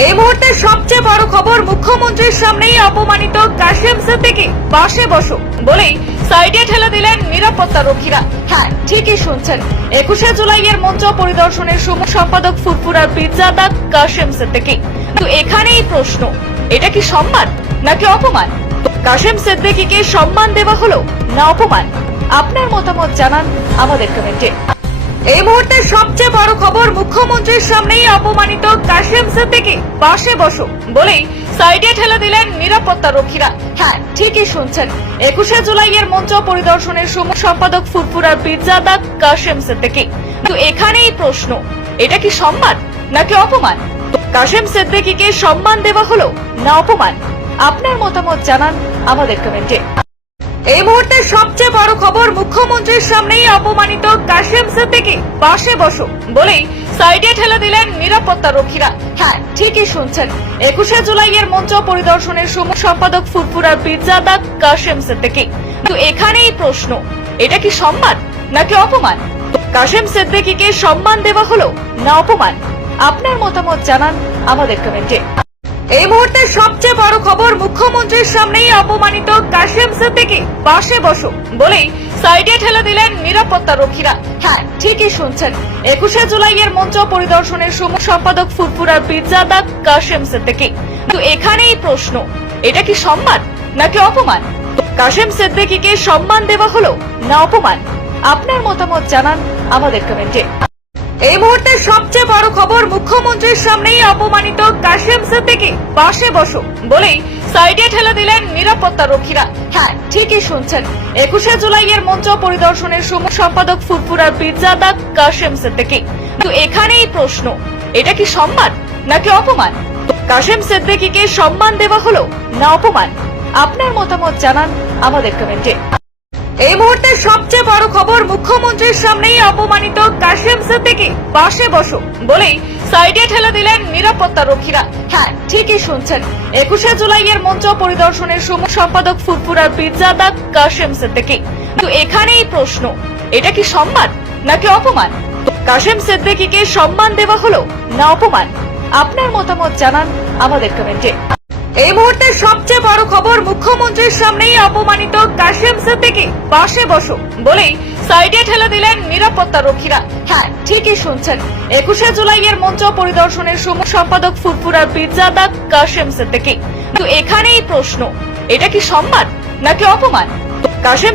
এই মুহূর্তে সবচেয়ে বড় খবর মুখ্যমন্ত্রীর সামনেই অপমানিত কাশেম সিদ্দিকী। বাসে বসো, বলেই সাইডে ঠেলে দিলেন নিরাপত্তা রক্ষীরা। হ্যাঁ ঠিকই শুনছেন। একুশে জুলাইয়ের মঞ্চ পরিদর্শনের সময় সম্পাদক ফুরফুরার পীরজাদা কাশেম সিদ্দিকী। তো এখানেই প্রশ্ন, এটা কি সম্মান নাকি অপমান? কাশেম সিদ্দিকীকে সম্মান দেওয়া হলো না অপমান? আপনার মতামত জানান আমাদের কমেন্টে। এই মুহূর্তে সবচেয়ে বড় মুখ্যমন্ত্রীর সামনেই অপমানিত কাশেম সিদ্দিকী। বাসে বসো। বলেই সাইডে ঠেলে দিলেন নিরাপত্তা রক্ষীরা। হ্যাঁ ঠিকই শুনছেন। একুশে মঞ্চ পরিদর্শনের সময় সম্পাদক ফুরফুরার পীরজাদা কাশেম সিদ্দিকী। এখানেই প্রশ্ন, এটা কি সম্মান নাকি অপমান? কাশেম সিদ্দিকীকে সম্মান দেওয়া হলো না অপমান? আপনার মতামত জানান আমাদের কমেন্টে। এই মুহূর্তে সবচেয়ে বড় খবর মুখ্যমন্ত্রীর সামনেই অপমানিত কাশেম সিদ্দিকী। বাসে বসো। বলেই সাইডে ঠেলে দিলেন নিরাপত্তা রক্ষীরা। হ্যাঁ ঠিকই শুনছেন। একুশে জুলাইয়ের মঞ্চ পরিদর্শনের সময় সম্পাদক ফুরফুরার পীরজাদা কাশেম সিদ্দিকী। কিন্তু এখানেই প্রশ্ন, এটা কি সম্মান নাকি অপমান? কাশেম সিদ্দিকীকে সম্মান দেওয়া হলো না অপমান? আপনার মতামত জানান আমাদের কমেন্টে। এই মুহূর্তে সবচেয়ে বড় খবর মুখ্যমন্ত্রীর সামনেই অপমানিত কাশেম সিদ্দিকী। বাসে বসো, বলেই সাইডে ঠেলে দিলেন নিরাপত্তা রক্ষীরা হ্যাঁ ঠিকই শুনছেন। একুশে জুলাইয়ের মঞ্চ পরিদর্শনের সময় সম্পাদক ফুরফুরার পীরজাদা কাশেম সিদ্দিকী। তো এখানেই প্রশ্ন, এটা কি সম্মান নাকি অপমান? কাশেম সিদ্দিকীকে সম্মান দেওয়া হলো না অপমান? আপনার মতামত জানান আমাদের কমেন্টে। এই মুহূর্তে সবচেয়ে বড় খবর মুখ্যমন্ত্রীর সামনেই অপমানিত কাশেম সিদ্দিকী। বাসে বসো, বলেই সাইডে ঠেলে দিলেন নিরাপত্তা রক্ষীরা। হ্যাঁ ঠিকই শুনছেন। একুশে জুলাইয়ের মঞ্চ পরিদর্শনের সময় সম্পাদক ফুরফুরার পীরজাদা কাশেম সিদ্দিকী। তো এখানেই প্রশ্ন, এটা কি সম্মান নাকি অপমান? কাশেম সিদ্দিকীকে সম্মান দেওয়া হলো না অপমান? আপনার মতামত জানান আমাদের কমেন্টে। এই মুহূর্তে সবচেয়ে বড় খবর মুখ্যমন্ত্রীর সামনেই অপমানিত কাশেম সিদ্দিকী। বাসে বসো, বলেই সাইডে ঠেলে দিলেন নিরাপত্তা রক্ষীরা হ্যাঁ ঠিকই শুনছেন। একুশে জুলাইয়ের মঞ্চ পরিদর্শনের সময় সম্পাদক ফুরফুরার পীরজাদা কাশেম সিদ্দিকী। তো এখানেই প্রশ্ন, এটা কি সম্মান নাকি অপমান? কাশেম সিদ্দিকীকে সম্মান দেওয়া হলো না অপমান? আপনার মতামত জানান আমাদের কমেন্টে। এই মুহূর্তে সবচেয়ে বড় খবর মুখ্যমন্ত্রীর সামনেই অপমানিত কাশেম থেকে পাশে বসো বলেই সাইডে ঠেলে দিলেন নিরাপত্তা রক্ষীরা। হ্যাঁ ঠিকই শুনছেন। একুশে জুলাইয়ের মঞ্চ পরিদর্শনের সময় সম্পাদক ফুরফুরার পিজ্জাদা কাশেম সিদ্দিকী। তো এখানেই প্রশ্ন, এটা কি সম্মান নাকি অপমান? কাশেম